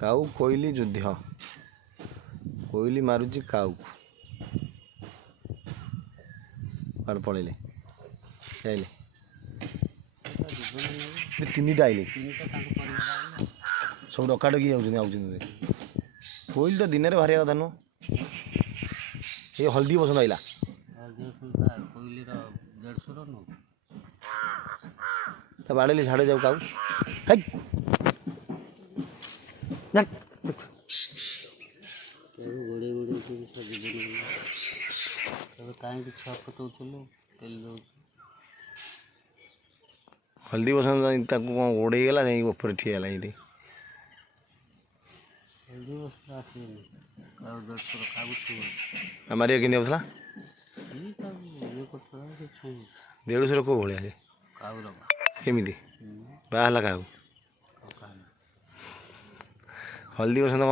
काऊ कोइली युद्ध कोइली मारुची काऊ पड़े तीन आइले सब डकाडकी कोइली तो दिन में बाहर कथा नुह ये हल्दी बसंत आइला बाड़े झाड़े जाऊ काऊ हल्दी बसंत कौन गोड़े गला ऊपर ठियाला ये मारिया कि होता 150 को भाया केमी बाहला क्या हल्दी बसंत